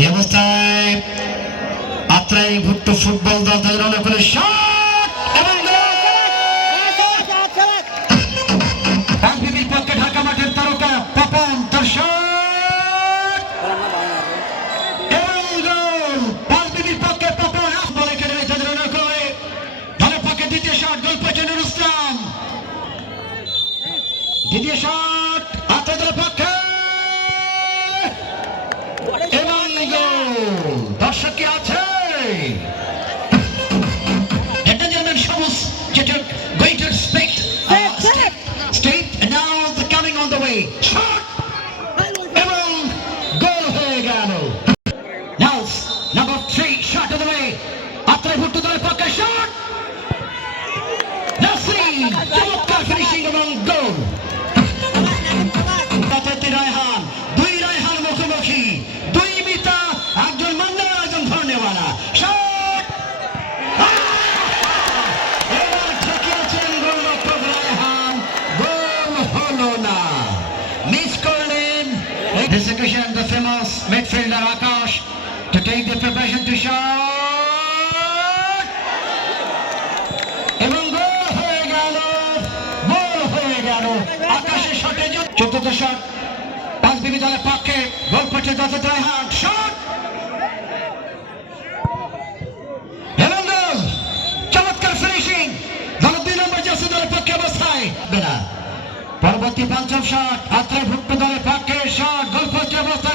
এই অবস্থায় আত্রাই ভুট্টো ফুটবল দল তাদের অনেক করে শট এবং পাঁচবিবির পক্ষে ঢাকা মাঠের তারকা পাপন তার শট এবং গোল। পাঁচবিবির পক্ষে পাপন বলে কেটে তাদের অনেক করে দলের পক্ষে দ্বিতীয় শট গোল পেয়েছেন নুরুল ইসলাম। দ্বিতীয় শট আত্রাই পক্ষে এবং গোল। দর্শক কি আছে একটা জার্মান সবুজ যেটা going to expect state and now the coming on the way shot এবং গোল হয়ে গেল। Now number 3 shot of the way Atrai Bhutto দলের পক্ষে শট নাসরিন চমৎকার ফিনিশিং এবং গোল। রায়হান দুই রায়হান মুখোমুখি দুই মিতা একজন মান্না একজন ধরনেওয়ালা শট এবার ঠেকিয়েছেন গোলরক্ষক রায়হান গোল হলো না মিস করলেন। This occasion the famous midfielder Akash to take the preparation to shot এবং গোল হয়ে গেল আকাশের শটে চতুর্থ শট পাঁচবিবি দলের পক্ষে গোল করছে দশরথ রায়হান শট এবং গোল। চমৎকার ফিনিশিং দলের 2 নম্বর জার্সি দলের পক্ষে অবস্থায় পরবর্তী পঞ্চম শট আত্রাই ভুট্টো দলের পক্ষে শট গোল পোস্টে অবস্থায়